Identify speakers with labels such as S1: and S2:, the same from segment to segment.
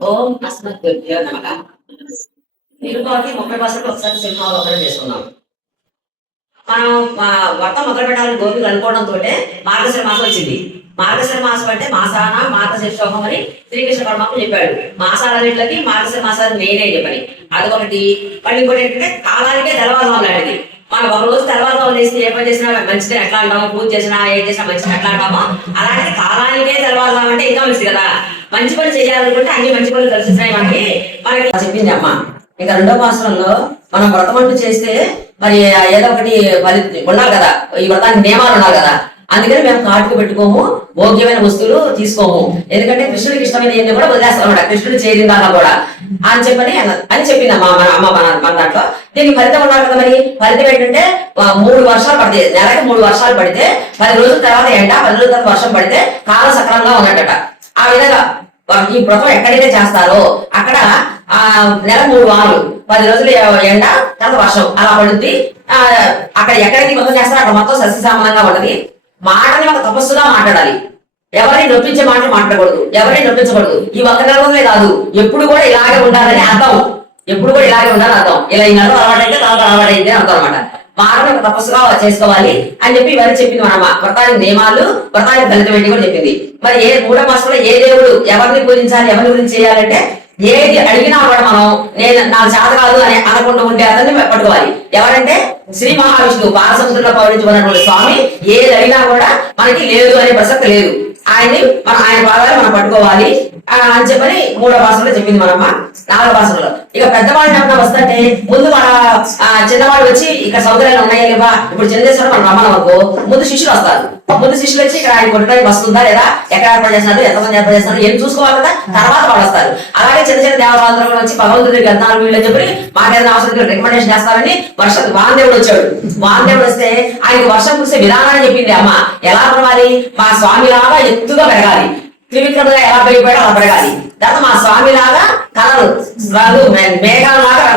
S1: ఓం అస్మత్ నమక తిరుపతి ముప్పై పర్సెంట్ ఒకసారి సినిమా ఒకటి చేసుకున్నాం మనం వర్తం వర్త మొదలు పెట్టాలని గోపికలు అనుకోవడంతో మార్గశిర మాసం వచ్చింది. మార్గశిర మాసం అంటే మాసాన మార్గశిర్షోహం అని శ్రీకృష్ణ పరమాత్మ చెప్పాడు. మాసాలన్నింటికి మార్గశిర మాసాలు నేనే చెప్పని. అదొకటి. మళ్ళీ ఇంకోటి ఏంటంటే కాలానికే తెల్లవారుజాము లాంటిది. మనం ఒక రోజు తెల్లవారుజాము చేసి ఏ పని చేసినా మంచిది ఎట్లా అంటామో పూజ చేసినా ఏం చేసినా మంచిది ఎట్లా అంటామో అలాంటి కాలానికే తెల్లవారుజాము అంటే ఇంకా మంచిది కదా. మంచి పని చేయాలనుకుంటే అన్ని మంచి పనులు కలిసిస్తాయి మనకి మనకి చెప్పింది అమ్మ. ఇంకా రెండో మాసంలో మనం వ్రతం అంటూ చేస్తే మరి ఏదో ఒకటి ఫలి ఉండాలి కదా. ఈ వ్రతానికి నియమాలు ఉండాలి కదా. అందుకని మేము కాటుకు పెట్టుకోము భోగ్యమైన వస్తువులు తీసుకోము. ఎందుకంటే కృష్ణుడికి ఇష్టమైన ఏంటి కూడా వదిలేస్తాం అనమాట కృష్ణుడు చేరిందా కూడా. అని చెప్పని అని చెప్పింది అమ్మ మన అమ్మ మన మన దాంట్లో. దీనికి ఫలితం ఉండాలి కదా మరి? ఫలితం ఏంటంటే మూడు వర్షాలు పడితే నెలకి మూడు వర్షాలు పడితే పది రోజుల తర్వాత ఎండ పది రోజుల తర్వాత వర్షం పడితే కాల సక్రమంగా ఉన్నట్టట. ఆ విధంగా ఈ వ్రతం ఎక్కడైతే చేస్తారో అక్కడ ఆ నెల మూడు వారాలు పది రోజులు ఎండ తర్వాత వర్షం అలా పడుద్ది. ఆ అక్కడ ఎక్కడైతే వ్రతం చేస్తారో అక్కడ మొత్తం సస్యశామలంగా ఉండదు మాటని ఒక తపస్సుగా మాట్లాడాలి. ఎవరిని నొప్పించే మాటలు మాట్లాడకూడదు. ఎవరిని నొప్పించకూడదు. ఈ ఒక్క నెల రోజులే కాదు. ఎప్పుడు కూడా ఇలాగే ఉండాలని అర్థం. ఎప్పుడు కూడా ఇలాగే ఉండాలని అర్థం. ఇలా ఈ నెల అలవాటైతే తర్వాత అలవాటైంది అని అర్థం అనమాట మాటను తపస్సుగా చేసుకోవాలి అని చెప్పి ఇవన్నీ చెప్పింది మన అమ్మ. వ్రతానికి నియమాలు వ్రతానికి ఫలితం కూడా చెప్పింది. మరి ఏ మూడో మాసంలో ఏ దేవుడు ఎవరిని పూజించాలి ఎవరి గురించి చేయాలంటే ఏది అడిగినా కూడా మనం నేను నా చేత కాదు అని అనకుండా ఉంటే అతన్ని పట్టుకోవాలి. ఎవరంటే శ్రీ మహావిష్ణువు బాలసముద్రంలో పౌరించుకున్నటువంటి స్వామి. ఏది అడిగినా కూడా మనకి లేదు అనే ప్రసక్తి లేదు. ఆయన్ని మనం ఆయన పాదాలు మనం పట్టుకోవాలి. అని చెప్పని మూడో భాషలో చెప్పింది మనమ్మ. నాలుగో భాషలో. ఇక పెద్దవాళ్ళు ఏమన్నా వస్తుంటే ముందు మన చిన్నవాడు చిన్నవాళ్ళు వచ్చి ఇక్కడ సౌకర్యాలు ఉన్నాయా లేవా? ఇప్పుడు చంద్రేశ్వరం మనం రమ్మన్నాం అనుకో. ముందు శిష్యులు వస్తారు. ముందు శిష్యులు వచ్చి ఇక్కడ ఆయన కొట్టడానికి వస్తుందా లేదా? ఎక్కడ ఏర్పాటు చేస్తున్నారు? ఎంతమంది ఏర్పాటు చేస్తున్నారు? ఏం చూసుకోవాలి కదా? తర్వాత వాళ్ళు వస్తారు. అలాగే చిన్న చిన్న దేవతాంతరం కూడా వచ్చి భగవంతుడి గ్రంథాలు వీళ్ళు చెప్పి మాకేదైనా అవసరం రికమెండేషన్ చేస్తారని వర్ష వాందేవుడు వచ్చాడు. వాందేవుడు వస్తే ఆయనకి వర్షం కురిసే విధానాన్ని చెప్పింది అమ్మ. ఎలా పడవాలి మా స్వామి లాగా ఎత్తుగా పెరగాలి. త్రివిక్రమగా ఎలా పెరిగిపోయాడో అలా పెరగాలి తర్వాత మా స్వామి లాగా కలరు రాదు మేఘాలలాగా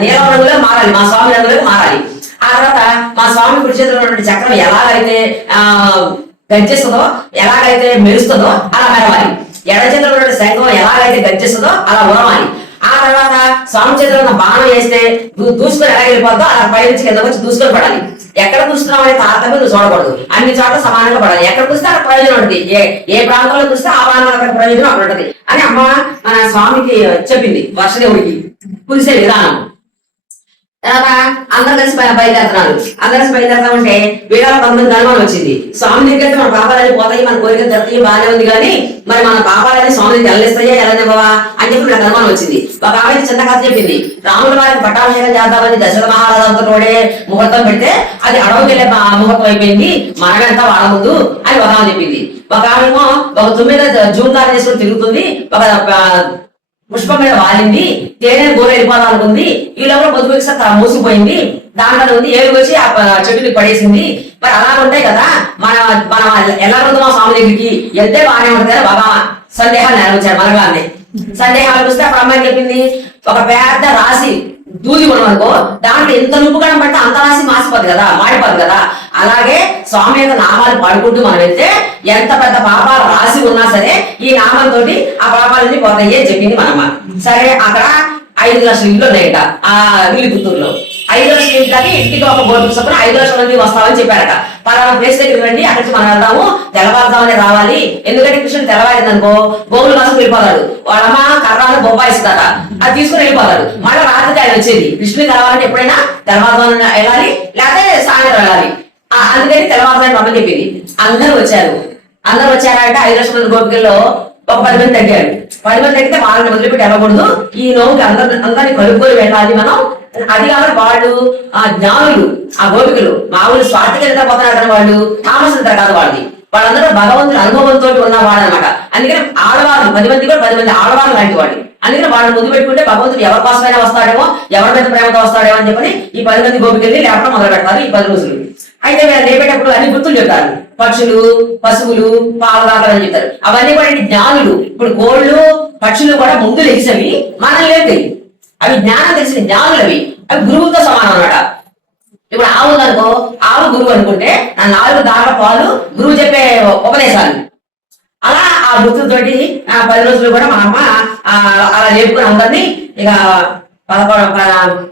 S1: నీలం రంగులో మారాలి. మా స్వామి రంగులో మారాలి. ఆ తర్వాత మా స్వామి కుడి చేతిలో ఉన్నటువంటి చక్రం ఎలాగైతే ఆ గర్జిస్తుందో ఎలాగైతే మెరుస్తుందో అలా మెరవాలి. ఎడ చేతిలో ఉన్న శంఖం ఎలాగైతే గర్జిస్తుందో అలా ఉరవాలి ఆ తర్వాత స్వామి చేతిలో ఉన్న బాణం వేస్తే దూసుకొని ఎలా వెళ్ళిపోద్దో అలా పై నుంచి కింద వచ్చి దూసుకొని పడాలి. ఎక్కడ చూస్తున్నావు అనే తారతమ్యం నువ్వు చూడకూడదు. అన్ని చోట్ల సమానంగా పడాలి. ఎక్కడ చూస్తే అక్కడ ప్రయోజనం ఉంటుంది. ఏ ఏ ప్రాంతంలో చూస్తే ఆ ప్రాంతంలో ప్రయోజనం అక్కడ ఉంటుంది. అని అమ్మ మన స్వామికి చెప్పింది వర్షదేవుడికి కురిసే విధానం. తర్వాత అందరు కలిసి బయలుదేరుతున్నారు. అందరు కలిసి బయలుదేరుతా ఉంటే వీరాల పంతొమ్మిది అనుమానం వచ్చింది. స్వామి దగ్గరికి మన పాపాలన్నీ పోతాయి మన కోరిక దొరుకుతాయి బాగానే ఉంది కానీ మరి మన పాపాలన్నీ స్వామి దగ్గరికి ఎలా వెళ్ళనివ్వవా అని చెప్పి నాకు అనుమానం వచ్చింది. ఒక ఆమె చిన్న కథ చెప్పింది. రాముల వారికి పట్టాభిషేకం చేద్దామని దశరథ మహారాజంతో తోడే ముహూర్తం పెడితే అది అడవికి వెళ్ళే ముహూర్తం అయిపోయింది. మనమెంతా వాళ్ళ అని ఒక చెప్పింది. ఒక ఆమెమో ఒక తొమ్మిది జూన్ దారి చేసుకుని తిరుగుతుంది. ఒక పుష్పం మీద వాలింది తేనె గోర వెళ్ళిపోదాం అనుకుంది ఈ లోపల పొద్దుపేక్ష మూసిపోయింది. మీద ఉంది ఏడు వచ్చి ఆ చెట్టుని పడేసింది. మరి అలా ఉంటాయి కదా మన మన ఎలా ఉందో స్వామి దగ్గరికి వెళ్తే బాగానే ఉంటుంది కదా బాగా సందేహాలు నెరవేర్చారు మనగాన్ని సందేహాలు వస్తే అప్పుడు అమ్మాయి చెప్పింది? ఒక పెద్ద రాశి దూది మనం దాంట్లో ఎంత నుప్పు కనబడితే అంత రాశి మాసిపోద్ది కదా మాడిపోద్ది కదా. అలాగే స్వామి యొక్క నామాలు పాడుకుంటూ మనం వెళ్తే ఎంత పెద్ద పాపాలు రాసి ఉన్నా సరే ఈ నామంతో ఆ పాపాలన్నీ పోతాయి అని చెప్పింది మనమ్మ సరే అక్కడ ఐదు లక్షల ఇల్లు ఉన్నాయట ఆ విల్లి పుత్తూరులో ఐదు లక్షల కానీ ఇంటికి ఒక బోర్డు పుస్తకం ఐదు లక్షల మంది వస్తామని చెప్పారట. పలానా ప్లేస్ దగ్గర రండి అక్కడి మనం వెళ్దాము తెల్లవారుదామని రావాలి. ఎందుకంటే కృష్ణుడు తెల్లవారింది అనుకో గోగులు కోసం వెళ్ళిపోతాడు. వాళ్ళమ్మ కర్రాలు బొబ్బాయిస్తారా అది తీసుకుని వెళ్ళిపోతాడు. మళ్ళీ రాత్రి ఆయన వచ్చేది. కృష్ణుడు తెలవాలంటే ఎప్పుడైనా తెల్లవారుదామని వెళ్ళాలి లేకపోతే సాయంత్రం వెళ్ళాలి. అందుకని తెల్లవారుజాము మమ్మల్ని చెప్పింది. అందరూ వచ్చారు. అందరూ వచ్చారంటే ఐదు లక్షల గోపికల్లో ఒక పది మంది తగ్గారు. పది మంది తగ్గితే వాళ్ళని వదిలిపెట్టి వెళ్ళకూడదు. ఈ నోవుకి అందరి అందరినీ కలుపుకొని వెళ్ళాలి మనం. అది కాదు వాళ్ళు ఆ జ్ఞానులు ఆ గోపికలు మామూలు స్వార్థ నిద్రపోతున్నారు వాళ్ళు తామసంతా కాదు వాళ్ళది వాళ్ళందరూ భగవంతుడి అనుభవంతో ఉన్న వాళ్ళనమాట అందుకని ఆడవాళ్ళు పది మంది కూడా పది మంది ఆడవాళ్ళు లాంటి వాళ్ళు అందుకని వాళ్ళని ముందు పెట్టుకుంటే భగవంతుడు ఎవరి కోసమైనా వస్తాడేమో ఎవరి మీద ప్రేమతో వస్తాడేమో అని చెప్పని ఈ పది మంది గోపికెళ్ళి లేపడం మొదలు పెడతారు ఈ పది రోజులు. అయితే వీళ్ళు లేపేటప్పుడు అన్ని గుర్తులు చెప్తారు. పక్షులు పశువులు పాలదాతలు అని చెప్తారు. అవన్నీ కూడా జ్ఞానులు. ఇప్పుడు కోళ్ళు పక్షులు కూడా ముందు లేచినవి మనం లేదు అవి జ్ఞానం తెలిసిన జ్ఞానులు అవి అవి గురువులతో సమానం అనమాట ఇప్పుడు ఆవు ఉందనుకో ఆవు గురువు అనుకుంటే ఆ నాలుగు దాకా పాలు గురువు చెప్పే ఉపదేశాలు. అలా ఆ గుర్తుతోటి ఆ పది రోజులు కూడా మా అమ్మ అలా చెప్పుకుని అందరినీ ఇక పదకొండు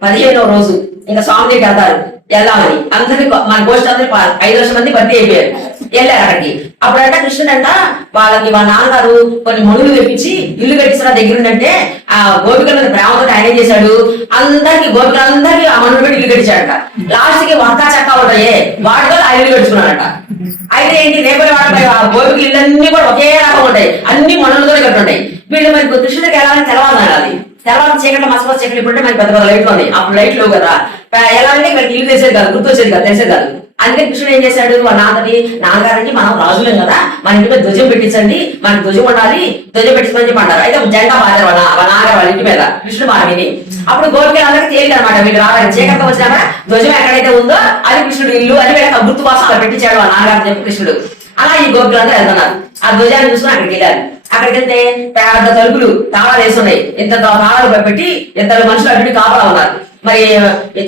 S1: పదిహేనో రోజు ఇంకా స్వామి దగ్గరికి వెళ్తారు. ఎలా అందరినీ గో- మన గోష్ఠి అందరి ఐదు లక్షల మంది భర్తీ అయిపోయారు. వెళ్ళారు అక్కడికి. అప్పుడంట కృష్ణుడు అంట వాళ్ళకి వాళ్ళ నాన్నగారు కొన్ని మనులు తెప్పించి ఇల్లు కట్టిస్తున్న దగ్గర ఉందంటే ఆ గోపికలను ప్రేమతో ఆయన చేశాడు? అందరికి గోపికలందరికీ ఆ మనులు పెట్టి ఇల్లు కట్టించాడంట లాస్ట్కి వంకా చక్క ఉంటాయే వాటితో ఆ ఇల్లు కట్టుకున్నాడంట. అయితే ఏంటి? రేపటి వాటిపై ఆ గోపికలు ఇళ్ళన్నీ కూడా ఒకే రకం ఉంటాయి. అన్ని మనులతో కట్టుంటాయి వీళ్ళు మరి కృష్ణుడికి వెళ్ళాలని తెలవాలి అది. తెలవాలి చీకట్లో మసపా చీకటి ఇప్పుడు మనకి పెద్ద పెద్ద లైట్లు ఉన్నాయి. అప్పుడు లైట్లు కదా. ఎలా అంటే ఇక్కడ ఇల్లు తెలిసేది కాదు గుర్తు వచ్చేది కాదు తెలిసేది కాదు. అందుకే కృష్ణుడు ఏం చేశాడు? మా నాన్నది నాన్నగారంటే మనం రాజులేం కదా. మన ఇంటి మీద ధ్వజం పెట్టించండి మనకి ధ్వజం ఉండాలి ధ్వజం పెట్టించమని చెప్పి అంటారు అయితే జెండా బాధారు వాళ్ళ నాన్నగారు వాళ్ళ ఇంటి మీద కృష్ణుడు బావిని అప్పుడు గోపికలు అందరికీ తేలిక అనమాట మీరు రావాలి చీకట్లో వచ్చినా ధ్వజం ఎక్కడైతే ఉందో అది కృష్ణుడు ఇల్లు అని వీళ్ళకి గుర్తు కోసం అలా పెట్టించాడు వాళ్ళ నాన్నగారు చెప్పి కృష్ణుడు. అలా ఈ గోపికలందరూ వెళ్తున్నారు. ఆ ధ్వజాన్ని చూసుకుని అక్కడికి వెళ్ళారు. అక్కడికైతే వెళ్తే పెద్ద తలుపులు తాళాలు వేస్తున్నాయి ఇంత తాళాలు పెట్టి ఇద్దరు మనుషులు అటు కాపలా ఉన్నారు మరి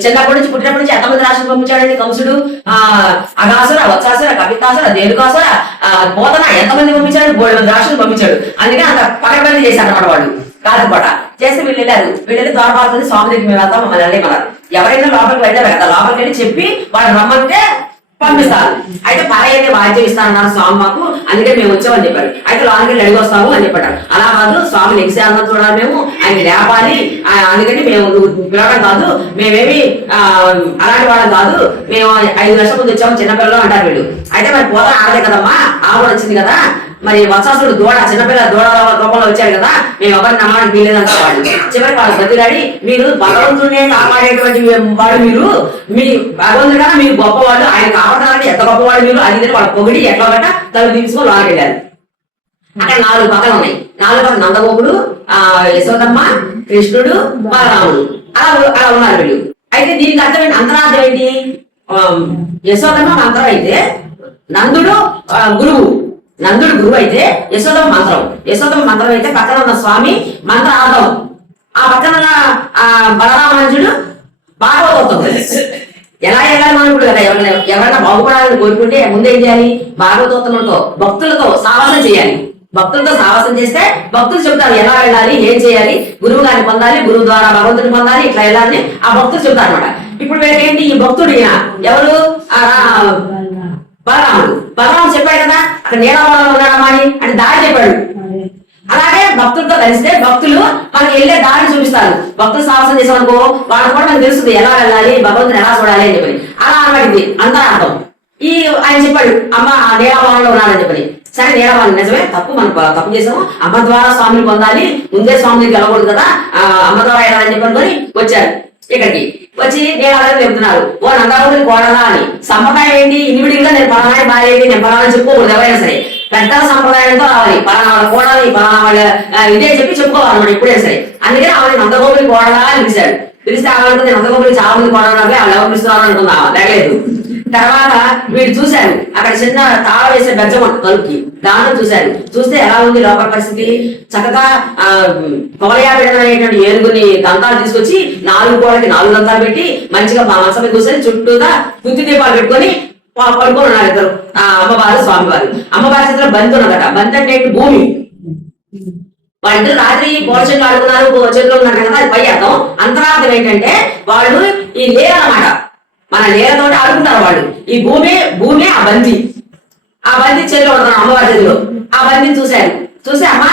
S1: చిన్నప్పటి నుంచి పుట్టినప్పటి నుంచి ఎంతమంది రాష్ట్రం పంపించాడండి కంసుడు? ఆ అగాసుర వత్సాసుర కపితాసుర దేనుకాసుర ఆ పోతన? ఎంతమంది పంపించాడు? బోడు మంది రాష్ట్రం పంపించాడు. అందుకే అంత పకడ్బందీ చేశారు అన్నమాట వాళ్ళు కాదుపట చేస్తే వీళ్ళు వెళ్ళారు. వీళ్ళు వెళ్ళి దొరబారుతుంది స్వామి దగ్గర మేము వెళ్తాం మమ్మల్ని వెళ్ళమన్నారు. ఎవరైనా లోపలికి వెళ్ళారు కదా లోపలికి వెళ్ళి చెప్పి వాళ్ళు రమ్మంటే పంపిస్తారు. అయితే పాలై అయితే వాయిద్యం ఇస్తానన్నారు స్వామి మాకు అందుకే మేము వచ్చామని చెప్పారు. అయితే లోనికి వెళ్ళి అడిగి వస్తాము అని చెప్పారు. అలా కాదు స్వామి లెగ్సాలను చూడాలి మేము ఆయన లేపాలి అందుకని మేము పిలవడం కాదు మేమేమి ఆ, అలాంటి వాళ్ళం కాదు మేము ఐదు లక్షల ముందు వచ్చాము చిన్నపిల్లలు అంటారు వీళ్ళు. అయితే మరి పోతా ఆడదే కదమ్మా? ఆవిడ వచ్చింది కదా? మరి వత్సాసుడు దూడ చిన్నపిల్ల దూడ రూపంలో వచ్చారు కదా మేము ఎవరిని నమ్మడానికి వీలేదంట వాళ్ళు చివరికి వాళ్ళు బతిలాడి మీరు భగవంతుడినే కాపాడేటువంటి వాడు మీరు. మీ భగవంతుడు కదా మీరు గొప్పవాళ్ళు ఆయన కాపాడడానికి ఎంత గొప్పవాడు మీరు? అది ఇది పొగిడి ఎట్లా బట్ట తను తీసుకొని లాగెళ్ళారు. అక్కడ నాలుగు పక్కలు ఉన్నాయి. నాలుగు పక్కల నందగోపుడు ఆ యశోదమ్మ కృష్ణుడు బలరాముడు. అలా అలా ఉన్నారు వీళ్ళు. అయితే దీనికి అర్థం ఏంటి? అంతరార్థం ఏంటి? యశోదమ్మ మంత్రం అయితే నందుడు గురువు. నందుడు గురువు అయితే యశోదమ్మ మంత్రం. యశోదమ్మ మంత్రం అయితే పక్కన ఉన్న స్వామి మంత్రార్థం ఆ పక్కన ఉన్న ఆ భాగవతం ఎలా వెళ్ళాలి మనం కదా? ఎవరైనా ఎవరైనా బాగుపడాలని కోరుకుంటే ముందేం చేయాలి? భాగవతోత్తములతో భక్తులతో సావాసం చేయాలి. భక్తులతో సావాసం చేస్తే భక్తులు చెబుతారు ఎలా వెళ్ళాలి ఏం చేయాలి? గురువు గారిని పొందాలి గురువు ద్వారా భగవంతుని పొందాలి ఇట్లా వెళ్ళాలని ఆ భక్తులు చెబుతారు అనమాట ఇప్పుడు వీళ్ళకేంటి? ఈ భక్తుడు ఎవరు? ఆ రా- బలరాముడు. బలరాముడు చెప్పాడు కదా అక్కడ నీలవనంలో ఉన్నాడమ్మా అని అంటే దారి చెప్పాడు. అలాగే భక్తులతో కలిస్తే భక్తులు మనకి వెళ్ళే దారి చూపిస్తారు. భక్తులు సాహసం చేసామనుకో వాళ్ళకి కూడా మనకు తెలుస్తుంది ఎలా వెళ్ళాలి భగవంతుని ఎలా చూడాలి అని చెప్పని. అలా అనబడింది అంతరార్థం. ఈ ఆయన చెప్పాడు అమ్మ నీలవనంలో ఉన్నాడని చెప్పని. సరే నీలవనం నిజమే తప్పు మనం తప్పు చేసాము. అమ్మ ద్వారా స్వామిని పొందాలి ముందే స్వామిని గెలవకూడదు కదా ఆ, అమ్మ ద్వారా వెళ్ళాలని చెప్పనుకొని వచ్చారు. ఇక్కడికి వచ్చి నేను అలాగే చెప్తున్నారు ఓ నందావుడిని కోడలా అని. సంప్రదాయం ఏంటి? ఇన్విడిగా నేను పలానా భార్య ఏంటి నేను పలానా చెప్పుకోకూడదు ఎవరైనా సరే. పెద్దల సంప్రదాయంతో రావాలి. పలానా వాళ్ళ కోడలి పలానా వాళ్ళ ఇదే చెప్పి చెప్పుకోవాలన్నమాట మనం సరే. అందుకని ఆవిడ నందగోపుని కోడలా అని పిలిచాడు. పిలిస్తే ఆవిడ నందగోపుని చాలా మంది కోడలు ఆవిడ ఎవరు పిలుస్తున్నారు అనుకున్నా లేదు. తర్వాత వీడు చూశారు అక్కడ చిన్న తాళ వేసే బెజ్జం తలుపుకి. దాంట్లో చూశారు చూస్తే ఎలా ఉంది లోపల పరిస్థితి? చక్కగా ఆ కొలయా అనేటువంటి ఏనుగుని దంతాలు తీసుకొచ్చి నాలుగు కోళ్ళకి నాలుగు దంతాలు పెట్టి మంచిగా మా మంచం మీద కూర్చొని చుట్టూగా బుద్ధి దీపాలు పెట్టుకొని పడుకొని ఉన్నారు ఇద్దరు. ఆ అమ్మవారు స్వామివారు. అమ్మవారి చేతిలో బంతి ఉన్నదట. బంతి అంటే భూమి. వాళ్ళిద్దరు రాత్రి పూల చెట్లు ఆడుకున్నారు చెట్లు ఉన్నారు కదా అది పై అర్థం. అంతరార్థం ఏంటంటే వాళ్ళు ఈ లేరు అన్నమాట మన నేలతోటి ఆడుకుంటారు వాళ్ళు. ఈ భూమి భూమి ఆ బంతి. ఆ బంతి చేతిలో ఉంటారు అమ్మవారి చేతిలో. ఆ బంతిని చూశారు. చూసి అమ్మ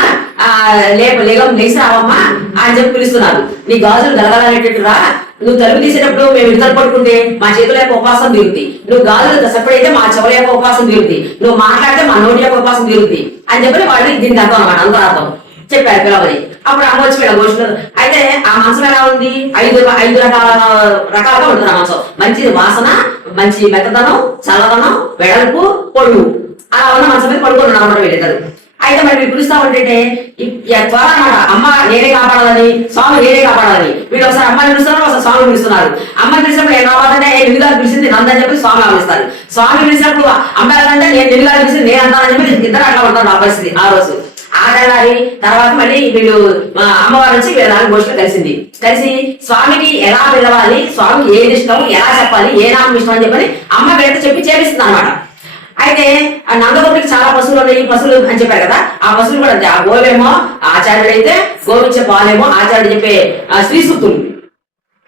S1: ఆ లేప లేగం లేచి రావమ్మా అని చెప్పి పిలుస్తున్నారు. నీ గాజులు గలగలనేటట్టు రా. నువ్వు తలుపు తీసేటప్పుడు మేము ఇద్దరు పడుకుంటే మా చేతుల యొక్క ఉపాసం తీరుద్ది. నువ్వు గాజులు సపడైతే మా చెవుల యొక్క ఉపవాసం తీరుద్ది. నువ్వు మాట్లాడితే మా నోటి యొక్క ఉపాసం తీరుద్ది. అని చెప్పి వాళ్ళు దీనికి అర్థం అనమాట అంతరార్థం. చెప్పారు పిలవని అప్పుడు అమ్మ వచ్చి వీళ్ళ గోష్ఠులు అయితే ఆ మంచం ఎలా ఉంది? ఐదు ఐదు రకాల రకాలుగా ఉంటుంది ఆ మంచం మంచి వాసన మంచి మెత్తదనం చల్లదనం వెడల్పు పొడుగు. అలా ఉన్న మంచం మీద పడుకొని ఉన్నారు వీళ్ళిద్దరు. అయితే మరి మీరు పిలుస్తా ఉంటే త్వర అమ్మ నేనే కాపాడాలని స్వామి నేనే కాపాడాలని. వీళ్ళు ఒకసారి అమ్మని పిలుస్తున్నారు ఒకసారి స్వామి పిలుస్తున్నారు. అమ్మని పిలిచినప్పుడు నేను రావాలంటే నిలుగా పిలిచింది నందని చెప్పి స్వామి ఆలోచిస్తారు స్వామి పిలిచినప్పుడు అమ్మాయి అంటే నేను నిలుగా పిలిచింది నేను అంటానని చెప్పి ఇద్దరు అట్లా ఉంటారు ఆ పరిస్థితి ఆ రోజు. ఆడలారి తర్వాత మళ్ళీ వీళ్ళు మా నుంచి వచ్చి వీళ్ళ నాన్న గోష్ఠిలో కలిసింది. కలిసి స్వామికి ఎలా పిలవాలి స్వామికి ఏది ఇష్టం ఎలా చెప్పాలి ఏ నామం ఇష్టం అని చెప్పని అమ్మ వీళ్ళతో చెప్పి చేపిస్తుంది అనమాట అయితే ఆ నందగోపుడికి చాలా పశువులు ఉన్నాయి పశువులు అని చెప్పారు కదా ఆ పశువులు కూడా ఆ గోవేమో ఆచార్యుడు అయితే గోవించే పాలేమో ఆచార్యుడు చెప్పే శ్రీ సూక్తులు.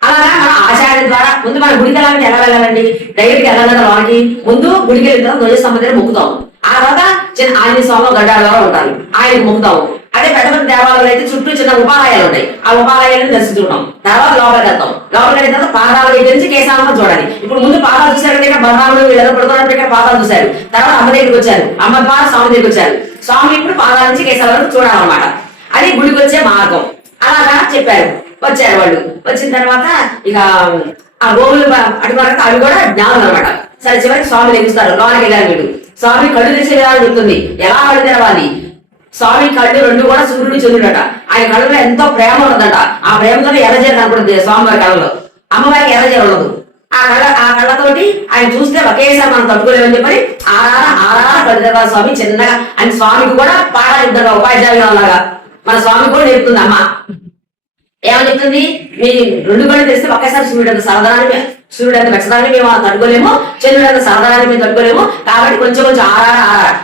S1: అలాగా మన ఆచార్య ద్వారా ముందు మన గుడికి వెళ్ళాలంటే ఎలా వెళ్ళాలండి? దగ్గరికి వెళ్ళాలి వాళ్ళకి ముందు గుడికి వెళ్ళిన తర్వాత ధ్వజ సంబంధం మొక్కుతాం ఆ తర్వాత చిన్న ఆంజనేయ స్వామి గడ్డాల ఉంటారు ఆయన మొక్కుతాం అదే పెద్ద పెద్ద దేవాలయాలు అయితే చుట్టూ చిన్న ఉపాలయాలు ఉంటాయి ఆ ఉపాలయాలను దర్శించుకుంటాం. తర్వాత లోపలికి వెళ్తాం. లోపలికి వెళ్ళిన తర్వాత పాదాలు దగ్గర నుంచి కేశాలను చూడాలి. ఇప్పుడు ముందు పాదాలు చూశారు కదా ఇక్కడ బలరాముడు వీళ్ళందరూ పడుకున్నప్పుడు ఇక్కడ పాదాలు చూశారు. తర్వాత అమ్మ దగ్గరికి వచ్చారు. అమ్మ ద్వారా స్వామి దగ్గరికి వచ్చారు. స్వామి ఇప్పుడు పాదాల నుంచి కేశాల వరకు చూడాలన్నమాట. అది గుడికి వచ్చే మార్గం. అలాగా చెప్పారు. వచ్చారు వాళ్ళు. వచ్చిన తర్వాత ఇక ఆ గోవులు అటు అవి కూడా జ్ఞానం అనమాట సరే చివరికి స్వామి లెగుస్తారు. లోనికి వెళ్ళారు వీడు స్వామి కళ్ళు తెరిచే చెప్తుంది ఎలా కళ్ళు తెరవాలి? స్వామి కళ్ళు రెండు కూడా సూర్యుడు చంద్రుడట ఆయన కళ్ళలో ఎంతో ప్రేమ ఉందట ఆ ప్రేమతోనే ఎర్రజీర కనపడుతుంది స్వామివారి కళ్ళలో. అమ్మవారికి ఎర్రజీర ఉండదు. ఆ కళ్ళ ఆ కళ్ళతోటి ఆయన చూస్తే ఒకేసారి మనం తట్టుకోలేమని చెప్పని ఆరా ఆరా కళ్ళు తెరవాలి స్వామి చిన్నగా. అని స్వామికి కూడా పాఠాలు ఇద్దరు ఉపాధ్యాయులు లాగా. మన స్వామి కూడా నేర్పుతుంది అమ్మ. ఏమని చెప్తుంది? మీ రెండు కళ్ళు తెస్తే ఒకేసారి సూర్యుడు అంత సూర్యుడు అంత వెచ్చదాన్ని మేము తట్టుకోలేము చంద్రుడు అంత సరదాన్ని మేము తట్టుకోలేము కాబట్టి కొంచెం కొంచెం ఆరార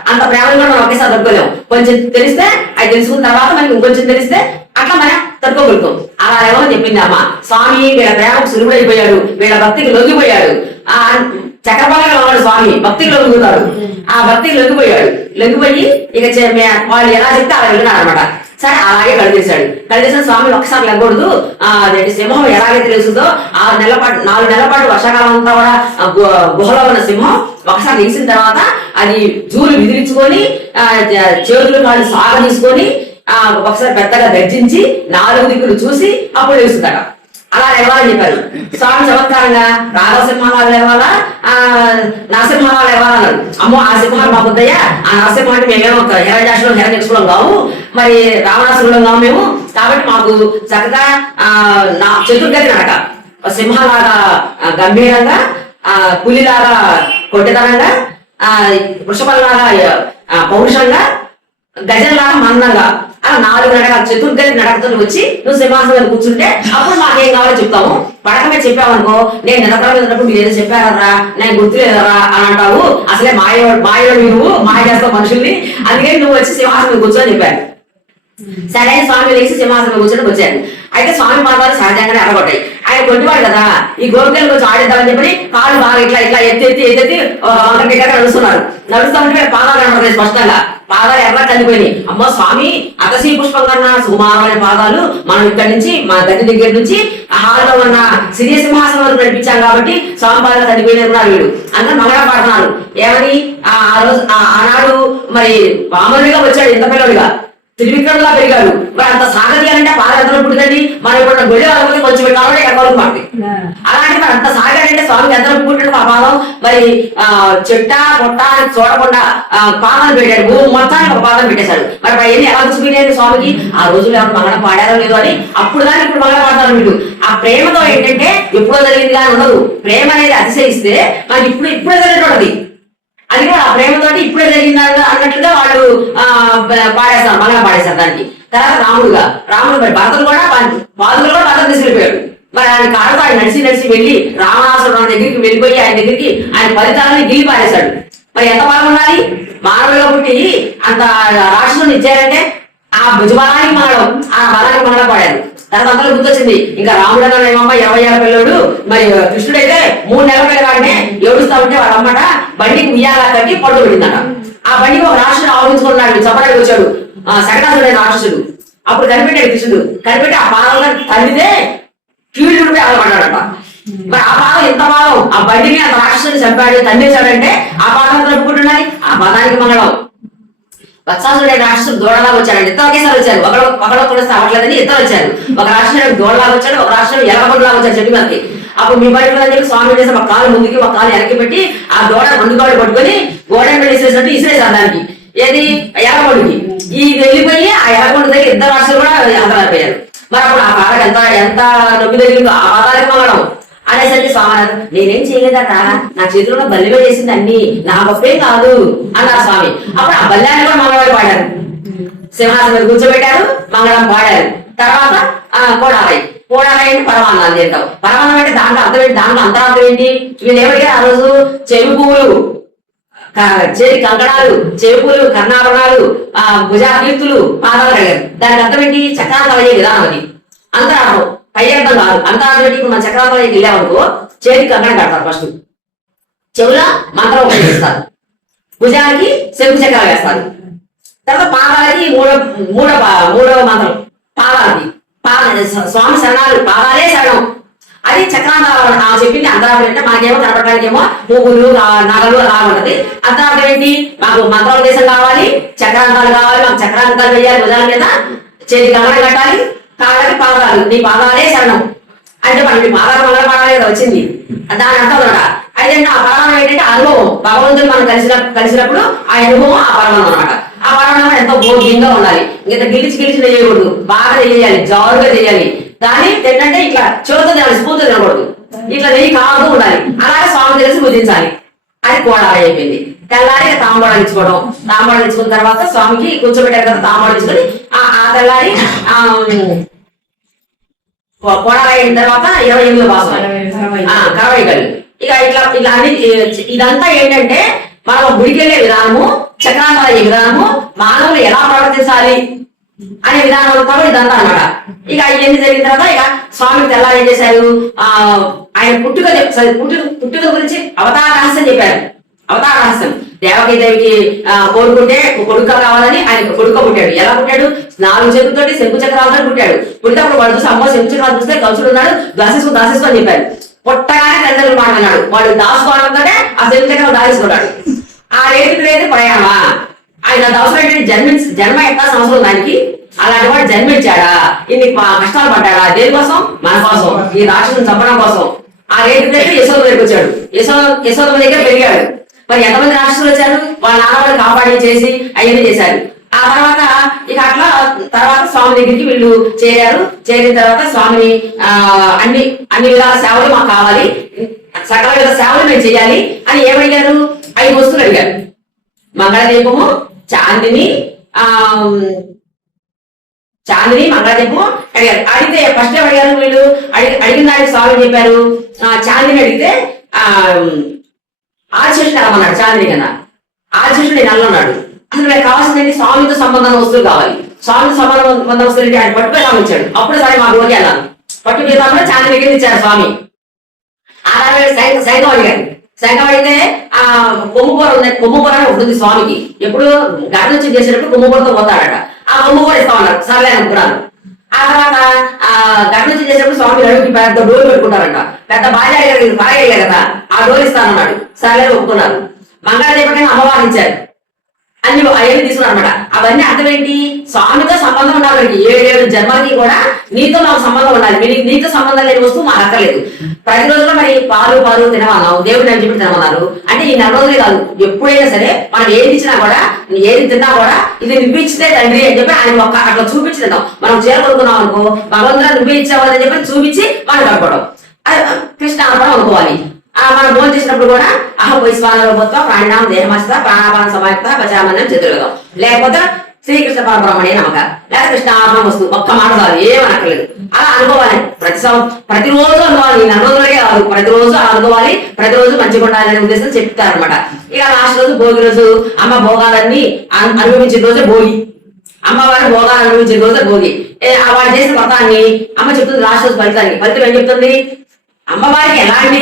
S1: అంత ప్రేమను కూడా మనం ఒకేసారి తట్టుకోలేము కొంచెం తెలిస్తే అది తెలుసుకున్న తర్వాత మనకి ఇంకొంచెం తెలిస్తే అట్లా మనం తట్టుకోగలుగుతాం. అలా ఏమో చెప్పింది అమ్మ స్వామి వీళ్ళ ప్రేమకు సులువుడు అయిపోయాడు వీళ్ళ భక్తికి లొంగిపోయాడు. ఆ చక్రపాలగా ఉన్నాడు స్వామి భక్తికి లొంగుతాడు. ఆ భక్తికి లొంగిపోయాడు. లొంగిపోయి ఇక చే- వాళ్ళు ఎలా చెప్తే అలా విన్నాడు అనమాట సరే అలాగే కడిగేశాడు కడిగేసిన స్వామి ఒకసారి లేకూడదు. ఆ అదేంటి సింహం ఎలాగైతే తెలుస్తుందో ఆ నెల పాటు నాలుగు నెలల పాటు వర్షాకాలం అంతా కూడా గుహలో ఉన్న సింహం ఒకసారి లేచిన తర్వాత అది జూలు విదిరించుకొని ఆ చేతులు కాళ్ళు సాగ తీసుకొని ఆ ఒకసారి పెద్దగా గర్జించి నాలుగు దిక్కులు చూసి అప్పుడు లేస్తుందట. అలా లేవాలని చెప్పారు? స్వామి చమత్కారంగా రాఘవసింహాలు లేవాలా? ఆ నరసింహాలు లేవాలన్నారు. అమ్మో ఆ సింహాలు మా బుద్ధయ్య ఆ నరసింహ అంటే మేమేమో హిరణ్యాక్షులం హిరణ్యక్షులం కావు. మరి రావణాసురులం కావు మేము. కాబట్టి మాకు చక్కగా ఆ నా చతుర్గతి నడక. సింహలాగా గంభీరంగా ఆ పులిలాగా కొట్టెతనంగా ఆ వృషభంలాగా ఆ, పౌరుషంగా గజంలాగా మందంగా. నాలుగు నడక చతుర్గతి నడకతో వచ్చి నువ్వు సింహాసనం కూర్చుంటే అప్పుడు మాకేం కావాలో చెప్తాము పడకమే చెప్పావనుకో నేను నిలకడ మీద ఉన్నప్పుడు మీరు ఏదో చెప్పారా నేను గుర్తులేదరా అని అంటావు. అసలే మాయ మాయోడు నువ్వు మాయ చేస్తావు మనుషుల్ని. అందుకే నువ్వు వచ్చి సింహాసనం కూర్చొని చెప్పాను. సరే స్వామి లేచి సింహాసనం కూర్చొని వచ్చాను అయితే స్వామి పాదాలు సహజంగానే అడగొట్టాయి ఆయన కొట్టివాడు కదా ఈ గోపికలు కొంచెం ఆడేద్దామని చెప్పి కాళ్ళు బాగా ఇట్లా ఇట్లా ఎత్తి ఎత్తి ఎత్తి నడుస్తున్నారు. నడుస్తామంటే పాదాలు కనబడతాయి స్పష్టంగా. పాదాలు ఎర్ర చనిపోయినాయి అమ్మో స్వామి అతసీ పుష్పం కన్నా సుమారమైన పాదాలు మనం ఇక్కడి నుంచి మా గది దగ్గర నుంచి హాల్లో ఉన్న సిరియ సింహాసనం వరకు నడిపించాం కాబట్టి స్వామి పాదాలు కలిపోయినారు వీడు అందరూ మంగళ పాడుతున్నారు. ఏమని? ఆ రోజు ఆ- ఆనాడు మరి వామనుడిగా వచ్చాడు ఇంత పిల్లడిగా త్రివిక్రమంగా పెరిగాడు మరి అంత సాగదీయాలంటే పాదయాత్ర పుట్టిందండి. మనం ఇప్పుడు గొడ్డి వాళ్ళకి కొంచెం పెట్టాలంటే ఎక్కడ మాకు? అలాంటి మరి అంత సాగాడంటే స్వామికి ఎంత పుట్టిన ఆ పాదం మరి ఆ చెట్ట పొట్ట చూడకుండా ఆ పాదాలు పెట్టాడు భూమి మొత్తానికి ఒక పాదం పెట్టేశాడు. మరి అవన్నీ ఎలా చూపించారు స్వామికి? ఆ రోజులు ఎవరు మంగళ పాడారో లేదో అని అప్పుడు కానీ ఇప్పుడు మంగళ పాడతారు వీళ్ళు. ఆ ప్రేమతో ఏంటంటే ఎప్పుడో జరిగింది కానీ ఉండదు. ప్రేమ అనేది అతిశయిస్తే మనకి ఇప్పుడు ఇప్పుడే జరిగినది ఆ ఇప్పుడే జరిగింది? అన్నట్లుగా వాళ్ళు ఆ పాడేస్తారు మళ్ళా పాడేస్తారు దానికి. తర్వాత రాముడుగా రాముడు మరి భర్తలు కూడా బాధలు కూడా భర్తలు తీసుకెళ్ళిపోయాడు. మరి ఆయన కాళ్ళతో ఆయన నడిచి నడిచి వెళ్ళి రావణాసుడు దగ్గరికి వెళ్ళిపోయి ఆయన దగ్గరికి ఆయన ఫలితాలని గిల్లి పారేశాడు. మరి ఎంత బాగా ఉండాలి? మానవులుగా పుట్టి అంత రాష్ట్రం ఇచ్చారంటే ఆ భుజబలానికి మనడం ఆ బలానికి మనడం పాడారు. తర్వాత అందరూ గుర్తొచ్చింది. ఇంకా రాముడు అన్న ఏమమ్మా ఇరవై ఏళ్ళ పిల్లడు. మరి కృష్ణుడు అయితే మూడు నెలల పిల్లగాడినే ఏడుస్తా ఉంటే వాళ్ళ అమ్మట బండికి ఉయ్యాల కట్టి పడుతూ పెట్టిందట ఆ బండికి ఒక రాక్షసుడు ఆవరించుకున్నాడు చప్పడానికి వచ్చాడు. ఆ సకటాసుడు రాక్షసుడు. అప్పుడు కనిపెట్టాడు కృష్ణుడు కనిపెట్టి ఆ పాలన తల్లిదే కీళ్ళు ఉంటే మరి ఆ పాదం ఎంత పాదం? ఆ బండిని అంత రాక్షసుని చంపాడు తండ్రిచాడంటే ఆ పాదం తప్పుకుంటున్నాయి ఆ పాదానికి మంగళం వత్సాసుడు రాష్ట్రం దూడలాగా వచ్చాడు ఇద్దరు ఒకేసారి వచ్చారు. ఒకడు ఒకడు కొలిస్తే అవ్వట్లేదని ఇద్దరు వచ్చారు. ఒక రాష్ట్రం దూడలాగా వచ్చాడు ఒక రాష్ట్రం ఎర్రగొడ్డులాగా వచ్చాడు చెట్టు మీదకి అప్పుడు మీ బయట చెప్పి స్వామి చేసి ఒక కాలు ముందుకి ఒక కాలు వెనక్కి పెట్టి ఆ దూడ రెండు కాళ్ళు పట్టుకొని గోడని వెళ్ళేసేసినట్టు ఇసిరేసారు దానికి. ఏది? ఎర్రగొండుకి. ఈ వెళ్ళిపోయి ఆ ఎర్రగొండ దగ్గర ఇద్దరు రాష్ట్రాలు కూడా అంతమైపోయారు మరి అప్పుడు ఆ పాదకు ఎంత ఎంత నొప్పి తగిలిందో ఆ పాదానికి అనేసరికి స్వామి నేనేం చేయలేదట నా చేతిలో బల్లివే చేసింది అన్ని నా గొప్పే కాదు అన్నారు స్వామి. అప్పుడు ఆ బల్లాన్ని కూడా మంగళవారు పాడారు. సింహాసనం మీద కూర్చోబెట్టారు మంగళం పాడారు. తర్వాత ఆ కోడారాయి అంటే పరమాన్నాలు తింటాం పరమాన్నం అంటే దాంట్లో అర్థం ఏంటి? దాంట్లో అంతరార్థం ఏంటి? వీళ్ళు ఆ రోజు? చెవి పువ్వులు చేతి కంకణాలు చెవులు కర్ణాభరణాలు ఆ భుజాకీర్తులు పాదాలు కడిగారు దానికి అర్థం ఏంటి? చక్రాలు అయ్యే విధానం అది. అంతరార్థం. పై కాదు. అంత ఏంటి మన చక్రాంతం వెళ్ళామనుకో చేతికి కంకణం కడతారు ఫస్ట్ చెవుల మంత్రం ఉపయోగిస్తారు భుజానికి శంకు చక్రాలు వేస్తారు. తర్వాత పాదాలకి మూడో మూడో మూడవ మంత్రం. పాదాలకి. పాద స్వామి శరణాలు పాదాలే శరణం. అది చక్రాంతాలు ఆ చెప్పింది అంతరాత్రి అంటే మాకేమో కనపడడానికేమో పువ్వులు నగలు అలా ఉంటది. అంతరాత్రి ఏంటి? మాకు మంత్రోపదేశం కావాలి చక్రాంతాలు కావాలి మాకు చక్రాంతాలు వేయాలి భుజాల మీద. చేతి కంగడం కట్టాలి. కాళ్ళకి పాదాలు నీ పాదాలే శరణం. అంటే మనకి పాదాల వల్ల పాదాలే కదా వచ్చింది. దాని అర్థం అనమాట అయితే ఆ పరమాణం ఏంటంటే అనుభవం. భగవంతుడు మనం కలిసిన కలిసినప్పుడు ఆ అనుభవం ఆ పరమాణం అనమాట ఆ పరమాణం ఎంతో భోగ్యంగా ఉండాలి. ఇంత గిలిచి గిలిచి చేయకూడదు బాగా చేయాలి జారుగా చేయాలి దాన్ని ఏంటంటే ఇట్లా చెవుతో తినాలి స్పూన్తో తినకూడదు. ఇట్లా నెయ్యి కాదు ఉండాలి. అలాగే స్వామి తెలిసి పూజించాలి అది కూడా అయిపోయింది. తెల్లారి తాంబూలం ఇచ్చుకోవడం. తాంబూలం ఇచ్చుకున్న తర్వాత స్వామికి కూర్చోబెట్టారు కదా తాంబూలం ఇచ్చుకొని ఆ తెల్లారి ఆ కోడాలు అయిన తర్వాత ఇరవై ఎనిమిది భాగం ఆ, కరవై ఇక ఇట్లా ఇట్లా అన్ని ఇదంతా ఏంటంటే మనం గుడికెళ్ళే విధానము చక్రాన్ని అయ్యే విధానము మానవులు ఎలా ప్రవర్తించాలి అనే విధానం అంతా కూడా ఇదంతా అన్నమాట. ఇక ఇవన్నీ జరిగిన తర్వాత ఇక స్వామి తెల్లారి ఏం చేశారు? ఆ ఆయన పుట్టుక చెప్- పుట్టుక పుట్టుక గురించి అవతార రహస్యం చెప్పారు. అవతార రహస్యం దేవకి దేవికి కోరుకుంటే కొడుక కావాలని ఆయన కొడుక పుట్టాడు. ఎలా పుట్టాడు? నాలుగు చేతులతోటి శంకు చక్రాలతో పుట్టాడు. పుట్టినప్పుడు వాడు చూసి అమ్మో శంకు చక్రాలు చూస్తే కంసుడు ఉన్నాడు. దాసేసుకో దాసేసుకో అని చెప్పాడు. పుట్టగానే తల్లిదండ్రులు మాట వాడు దాసుకోవాలంటే ఆ శంకు చక్రాలు దాచేసుకున్నాడు ఆ రేటుకి రేటు ప్రయాణమా? ఆయన అంత జన్మ జన్మ ఎట్లా సంవత్సరం దానికి? అలాంటి వాడు జన్మించాడా? ఇన్ని కష్టాలు పడ్డాడా? దేనికోసం? మన కోసం. ఈ రాక్షసుని చంపడం కోసం. ఆ రేటు రేటు యశోద దగ్గరికి వచ్చాడు. యశోద యశోద దగ్గర పెరిగాడు. మరి ఎంతమంది రాక్షసులు వచ్చారు? వాళ్ళ నాన్న కాపాడి చేసి అవన్నీ చేశారు. ఆ తర్వాత ఇక అట్లా తర్వాత స్వామి దగ్గరికి వీళ్ళు చేరారు. చేరిన తర్వాత స్వామిని ఆ అన్ని అన్ని విధాల సేవలు మాకు కావాలి. సకల విధ సేవలు మేము చేయాలి అని ఏమడిగారు? ఐదు వస్తువులు అడిగారు. మంగళదీపము చాందిని ఆ చాందిని మంగళదీపము అడిగారు. అడిగితే ఫస్ట్ అడిగారు వీళ్ళు? అడిగి అడిగిన దానికి స్వామి చెప్పారు? ఆ, చాందిని అడిగితే ఆ మన రమ్మన్నాడు చాందిని కన్నా ఆశిష్యుడు నల్లన్నాడు అసలు నాకు కావాల్సింది స్వామితో సంబంధం వస్తువులు కావాలి. స్వామితో సంబంధం సంబంధం వస్తువులు అంటే ఆయన పట్టుపై ఇచ్చాడు. అప్పుడు సరే మాకు ఓకే వెళ్ళాను పట్టు మీద కూడా చాందిని ఇచ్చారు స్వామి. అలాగే సైకం సైతం అడిగారు సైకం ఆ కొమ్ముకూర ఉంది. కొమ్ముకూర అని ఉంటుంది స్వామికి. ఎప్పుడు గర్భ నుంచి చేసేటప్పుడు కొమ్ముకూరతో పోతాడట ఆ కొమ్ముకూర ఇస్తా ఉన్నారు సరే అనుకున్నాను. ఆ తర్వాత గర్భ చేసేటప్పుడు స్వామి అడుగు పెద్ద డోర్ పెట్టుకుంటారంట. పెద్ద భార్య అయ్యారు భార్య అయ్యారు కదా ఆ డోర్ ఇస్తానన్నాడు. సరే ఒప్పుకున్నారు. మంగళదీపకైనా అమ్మవారిని ఇచ్చారు. అన్ని అవన్నీ తీసుకున్నారు అనమాట అవన్నీ అర్థం ఏంటి స్వామితో సంబంధం ఉండాలి ఏడేడు ఏడు ఏడు జన్మలకి కూడా నీతో మాకు సంబంధం ఉండాలి. మీరు నీతో సంబంధం లేని వస్తువు మాకు అక్కర్లేదు. ప్రతి రోజులో మరి పాలు పాలు తినమన్నావు. దేవుడు అని చెప్పి తినమన్నారు. అంటే ఈ నెల రోజులే కాదు. ఎప్పుడైనా సరే మనం ఏది ఇచ్చినా కూడా ఏది తిన్నా కూడా ఇది నింపించితే తండ్రి అని చెప్పి ఆయన ఒక్క అట్లా చూపించి తింటాం మనం చీర అనుకో భగవంతుడు నువ్వే ఇచ్చావు అని చెప్పి చూపించి మనం కనుక్కోవడం అది కృష్ణ అనుకోవాలి. మనం భోజనం చేసినప్పుడు కూడా అహం వైశ్వానరూపత్వ ప్రాణాం దేహమస్త ప్రాణాపాన సమాయుక్త పచామన్నం చతుర్గతం లేకపోతే శ్రీకృష్ణ పరబ్రహ్మణే నమ్మక లేదా కృష్ణ వస్తు ఒక్క మాట కాదు ఏమనక్కర్లేదు అలా అనుకోవాలి ప్రతి సం ప్రతిరోజు అనుకోవాలి నెల రోజులకే కాదు ప్రతిరోజు అనుకోవాలి ప్రతిరోజు మంచిగా ఉండాలనే ఉద్దేశం చెప్తారు అనమాట ఇక లాస్ట్ రోజు భోగి రోజు అమ్మ భోగాలన్నీ అనుభవించిన రోజే భోగి. అమ్మవారి భోగాలు అనుభవించిన రోజే భోగి. వాడు చేసిన వ్రతాన్ని అమ్మ చెప్తుంది లాస్ట్ రోజు ఫలితాన్ని. ఫలితం ఏం చెప్తుంది? అమ్మవారికి ఎలాంటి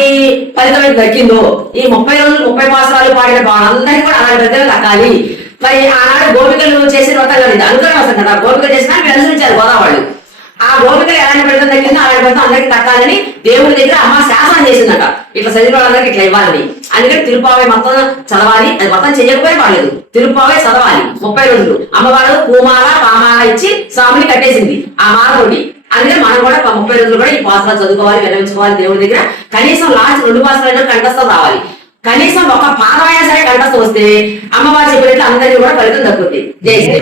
S1: ఫలితం దక్కిందో ఈ ముప్పై రోజులు ముప్పై మాసాలు పాడిన వాళ్ళందరికీ కూడా అలాంటి ఫలితం దక్కాలి. మరి ఆనాడు గోపికలు చేసిన వ్రతం కదా ఇది అనుకరణ వస్తుంది కదా. గోపికలు చేసినా మీరు అనుసరించారు గోదావరి ఆ గోపికలు ఎలాంటి ఫలితం దక్కిందో అలాంటి ఫలితం అందరికీ దక్కాలని దేవుడి దగ్గర అమ్మ శాసనం చేసిందట. ఇట్లా చదివిన వాళ్ళందరికీ ఇట్లా ఇవ్వాలని అందుకని తిరుపావై మొత్తం చదవాలి. అది మొత్తం చెయ్యకపోయినా పర్లేదు. తిరుపావై చదవాలి ముప్పై రోజులు. అమ్మవారు పూమాల పామాల ఇచ్చి స్వామిని కట్టేసింది. ఆ మాలతోటి అందుకే మనం కూడా ఒక ముప్పై రోజులు కూడా ఈ పాసరాలు చదువుకోవాలి వినవించుకోవాలి దేవుడి దగ్గర కనీసం లాస్ట్ రెండు పాసరైనా కంఠస్థం రావాలి. కనీసం ఒక పాదమైనా సరే కంఠస్థం వస్తే అమ్మవారు చెప్పినట్లు అందరికీ కూడా ఫలితం దక్కుతుంది జై శ్రీ.